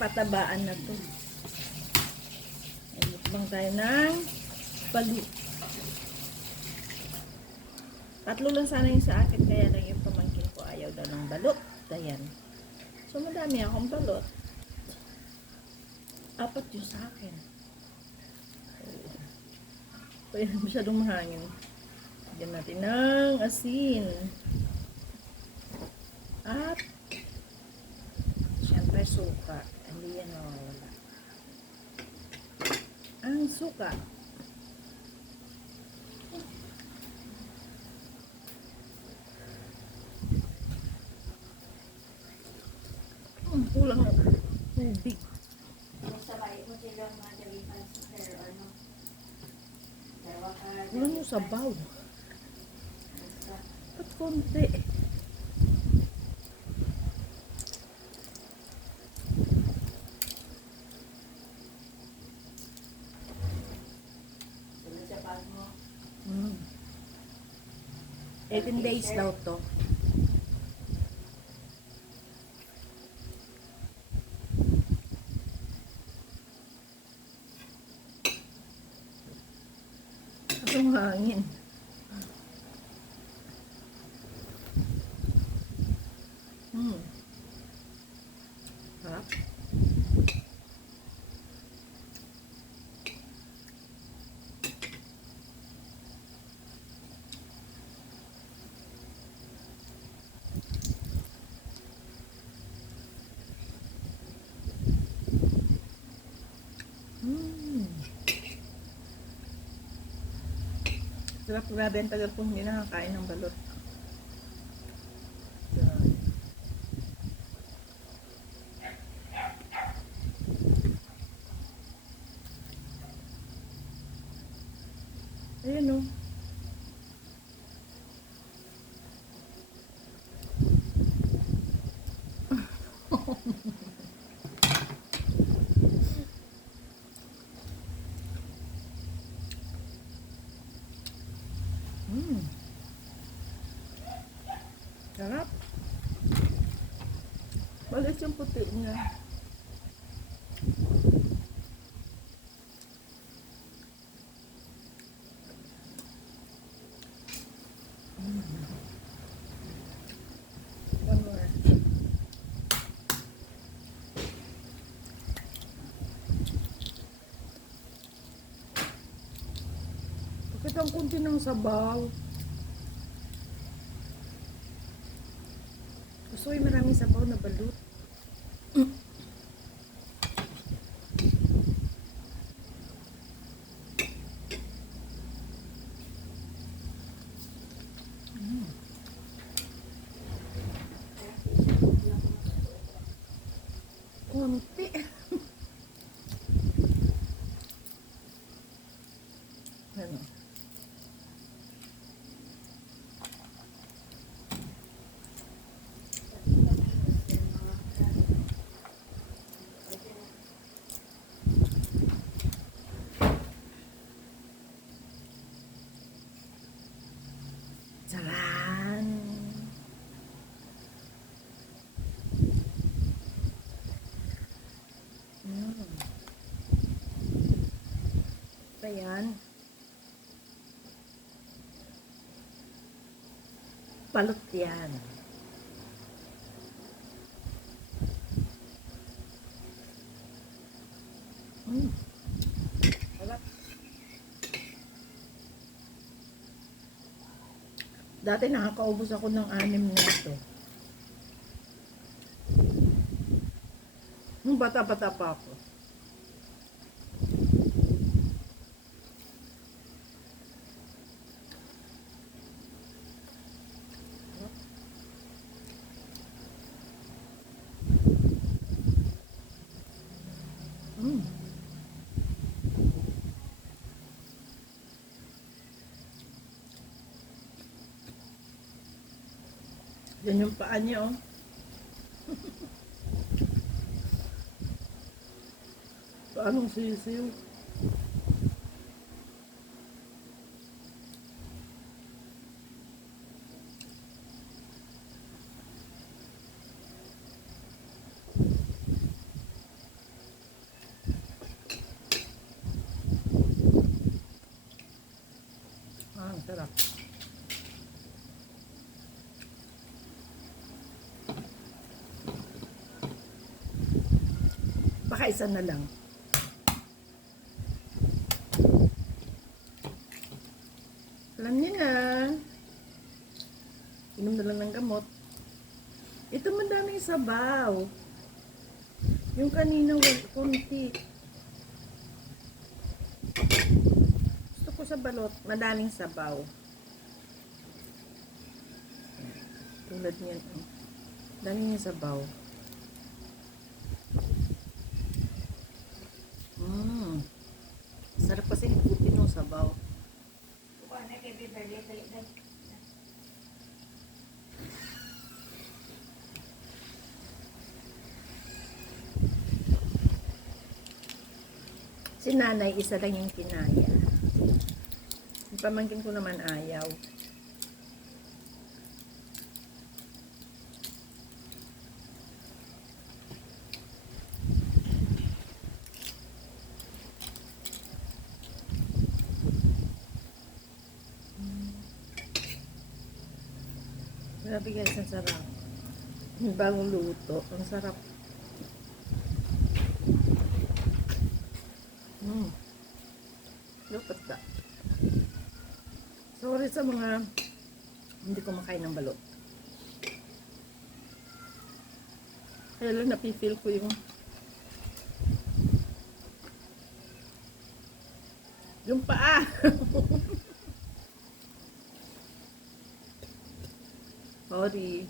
patabaan na to. Mukbang tayo ng balut. Tatlo lang sana yung sa akin, kaya lang yung pamangkin ko ayaw daw ng balot. Ayan. So madami akong balot. 4 yung sa akin. Kaya masyadong mahangin. Lagyan natin ng asin. At syempre suka. Hindi yan mawawala. Ang suka. Kulang na tubig. Kulang yung sabaw. At konti. Mm. 18 days daw to. Ang hangin. Harap. Sarap, grabe ang tagal kong hindi nakakain ng balot. Ayan o. Sarap. Balit yung puti niya. One more. Bakit ang kunti ng sabaw? Gusto yung maraming sabaw na balut. Kunti. Ano? Charan! Ayan. Balot yan. Sarap. Dati nakakaubos ako ng 6 na ito. Nung bata-bata pa ako. Yan yung paa niya, oh. Paanong sisiw? Baka isa na lang. Alam niyo na. Inom na lang ng gamot. Ito madaming sabaw. Yung kanina kunti. Gusto ko sa balot, madaming sabaw. Tulad niyan. Daming sabaw. Sarap kasi higupin ng sabaw. Si nanay, isa lang yung kinaya. Yung pamangkin ko naman ayaw. Grabe guys, ang sarap. Yung bagong luto, ang sarap. Lupat ka. Sorry sa mga hindi ko makain ng balot. Kaya lang napifeel ko yung paa. Sorry.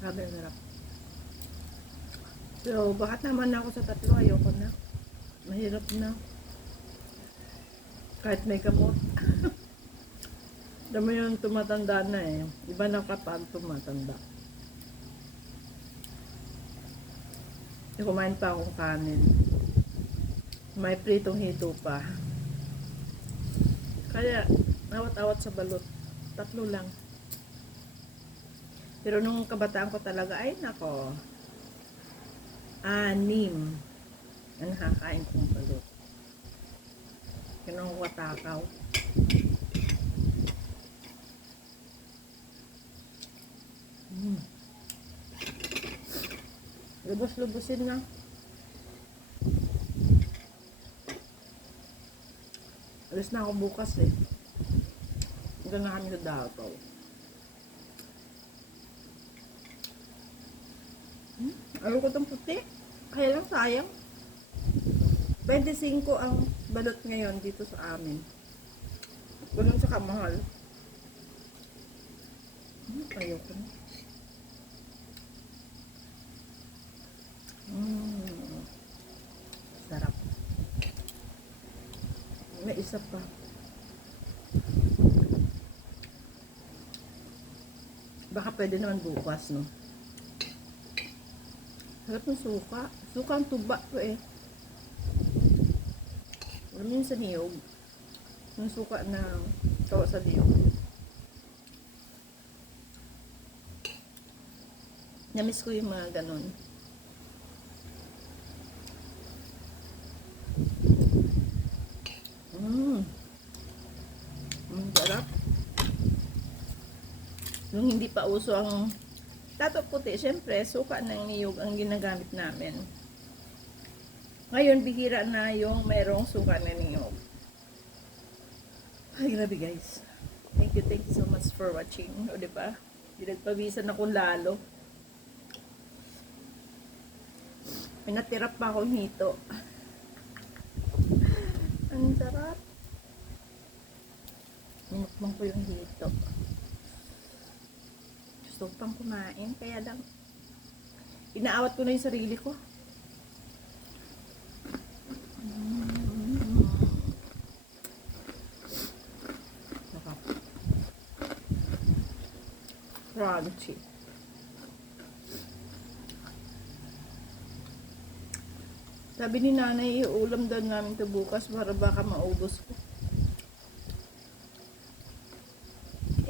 Grabe ang sarap. So, bakit naman ako sa tatlo? Ayoko na. Mahirap na. Kahit may kamot. Dami yung tumatanda na eh. Iba na kapag tumatanda. Kumain pa akong kanin. May pritong hito pa. Kaya, awat-awat sa balot. Tatlo lang. Pero nung kabataan ko talaga, ay nako. 6 ang nakakain kong balot. Kinong watakaw. Lubos-lubosin na. Alis na ako bukas eh. Hanggang na kami sa Davao. Ayoko itong puti. Kaya lang sayang. 25 ang balot ngayon dito sa amin. Ganun sa kamahal. Ayoko na. Sarap. May isa pa. Baka pwede naman bukas, no? Sarap ng suka. Suka ang tuba ko eh. Alam mo yun sa niyog. Yung suka na tawa sa niyog. Namiss ko yung mga ganon. Sarap. Nung hindi pa uso ang tato puti, syempre, suka ng niyog ang ginagamit namin. Ngayon, bihira na yung mayroong suka ng niyog. Ay, grabe guys. Thank you so much for watching. O, diba? Pinagpawisan ako lalo. Pinatirap pa akong hito. Ang sarap. Minukbang ko yung hito. Gusto ko pang kumain, kaya lang inaawat ko na yung sarili ko. Crunchy. Sabi ni nanay, iulam daw namin ito bukas para baka maubos ko.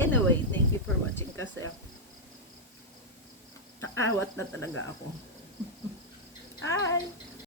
Anyway, thank you for watching kasi naawat na talaga ako. Bye!